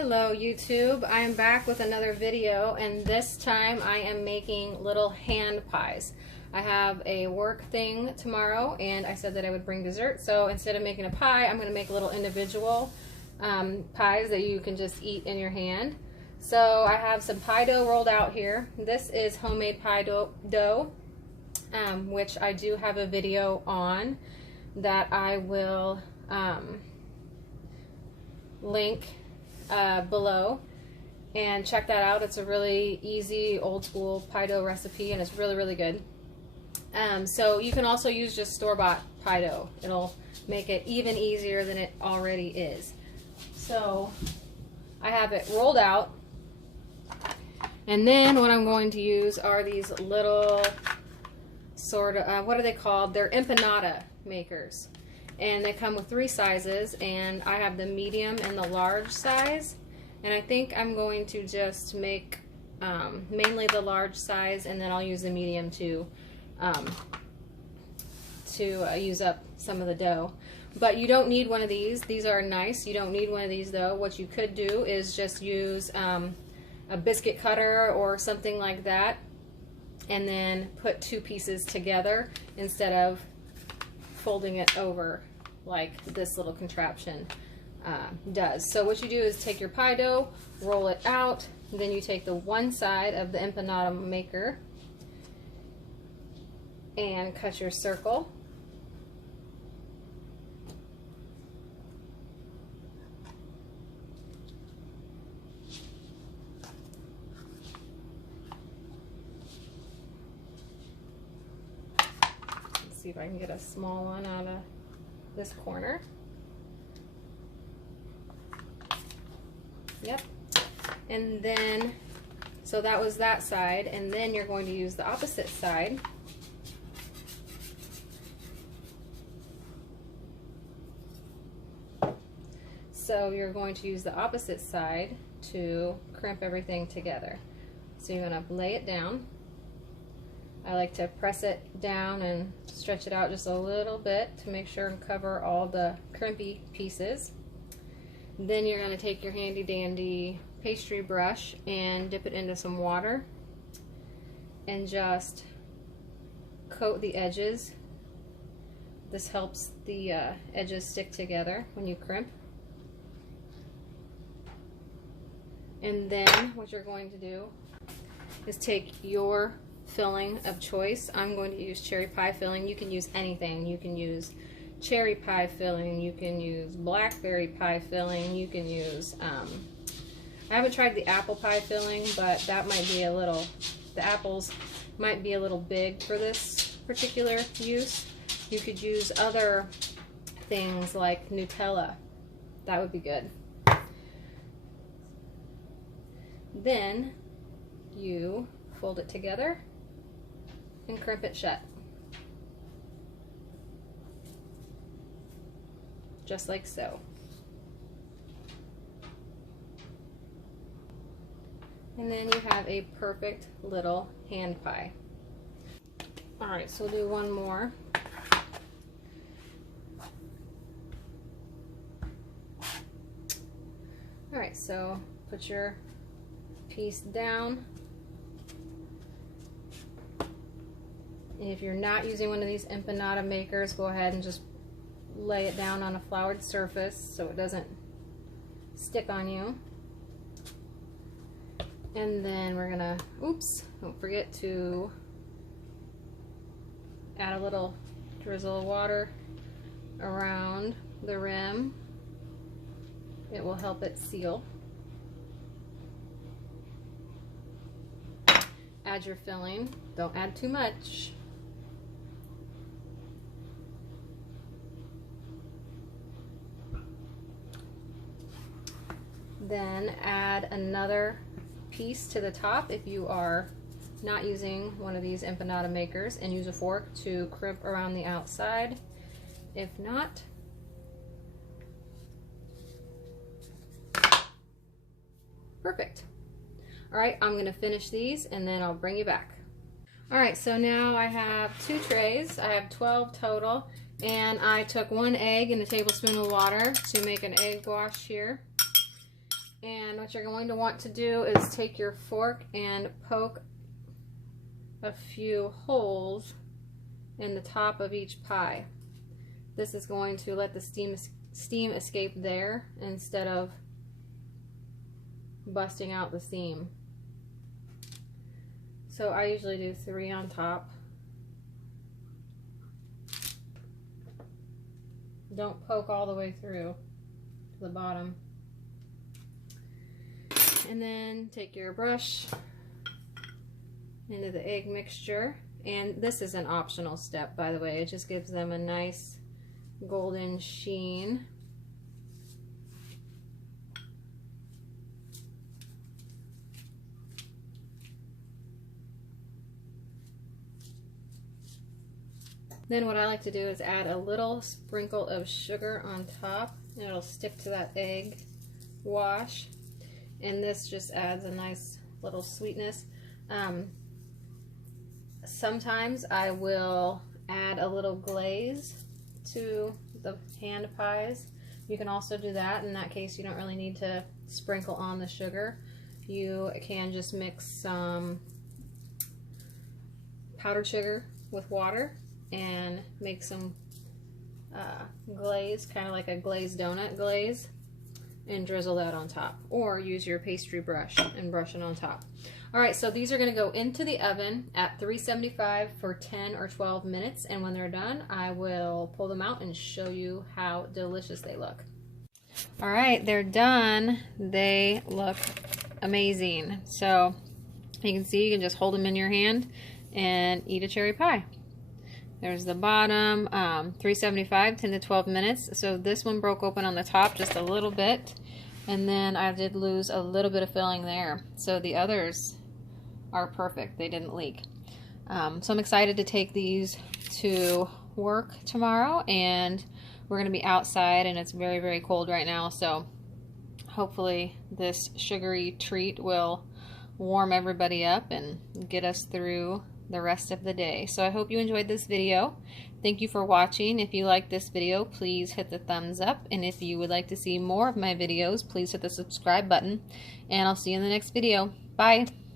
Hello YouTube, I am back with another video, and this time I am making little hand pies. I have a work thing tomorrow and I said that I would bring dessert, so instead of making a pie I'm going to make little individual pies that you can just eat in your hand. So I have some pie dough rolled out here. This is homemade pie dough, which I do have a video on that I will link below, and check that out. It's a really easy old school pie dough recipe and it's really good. So you can also use just store-bought pie dough. It'll make it even easier than it already is. So I have it rolled out, and then what I'm going to use are these little sort of what are they called? They're empanada makers. And they come with 3 sizes, and I have the medium and the large size, and I think I'm going to just make mainly the large size, and then I'll use the medium to use up some of the dough. But you don't need one of these. These are nice. You don't need one of these though. What you could do is just use a biscuit cutter or something like that, and then put 2 pieces together instead of folding it over like this little contraption does. So what you do is take your pie dough, roll it out, then you take the one side of the empanada maker and cut your circle. Let's see if I can get a small one out of this corner. Yep. And then, so that was that side, and then you're going to use the opposite side. So you're going to use the opposite side to crimp everything together. So you're going to lay it down. I like to press it down and stretch it out just a little bit to make sure and cover all the crimpy pieces. Then you're going to take your handy dandy pastry brush and dip it into some water and just coat the edges. This helps the edges stick together when you crimp. And then what you're going to do is take your filling of choice. I'm going to use cherry pie filling. You can use anything. You can use cherry pie filling, you can use blackberry pie filling, you can use I haven't tried the apple pie filling, but that might be a little, the apples might be a little big for this particular use. You could use other things like Nutella. That would be good. Then you fold it together and crimp it shut. Just like so. And then you have a perfect little hand pie. Alright, so we'll do one more. Alright, so put your piece down. And if you're not using one of these empanada makers, go ahead and just lay it down on a floured surface so it doesn't stick on you. And then we're gonna, oops, don't forget to add a little drizzle of water around the rim. It will help it seal. Add your filling. Don't add too much. Then add another piece to the top if you are not using one of these empanada makers, and use a fork to crimp around the outside. If not, perfect. Alright, I'm going to finish these and then I'll bring you back. Alright, so now I have 2 trays. I have 12 total, and I took 1 egg and a tablespoon of water to make an egg wash here. And And what you're going to want to do is take your fork and poke a few holes in the top of each pie. This is going to let the steam escape there instead of busting out the seam. So I usually do 3 on top. Don't poke all the way through to the bottom. And then take your brush into the egg mixture. And this is an optional step, by the way. It just gives them a nice golden sheen. Then what I like to do is add a little sprinkle of sugar on top, and it'll stick to that egg wash. And this just adds a nice little sweetness. Sometimes I will add a little glaze to the hand pies. You can also do that. In that case, you don't really need to sprinkle on the sugar. You can just mix some powdered sugar with water and make some glaze, kind of like a glazed donut glaze, and drizzle that on top, or use your pastry brush and brush it on top. Alright, so these are going to go into the oven at 375 for 10 or 12 minutes, and when they're done I will pull them out and show you how delicious they look. Alright, they're done. They look amazing. So you can see, you can just hold them in your hand and eat a cherry pie. There's the bottom, 375, 10 to 12 minutes. So this one broke open on the top just a little bit, and then I did lose a little bit of filling there. So the others are perfect. They didn't leak. So I'm excited to take these to work tomorrow, and we're going to be outside, and it's very, very cold right now. So hopefully this sugary treat will warm everybody up and get us through the rest of the day. So I hope you enjoyed this video. Thank you for watching. If you like this video, please hit the thumbs up, and if you would like to see more of my videos, please hit the subscribe button, and I'll see you in the next video. Bye.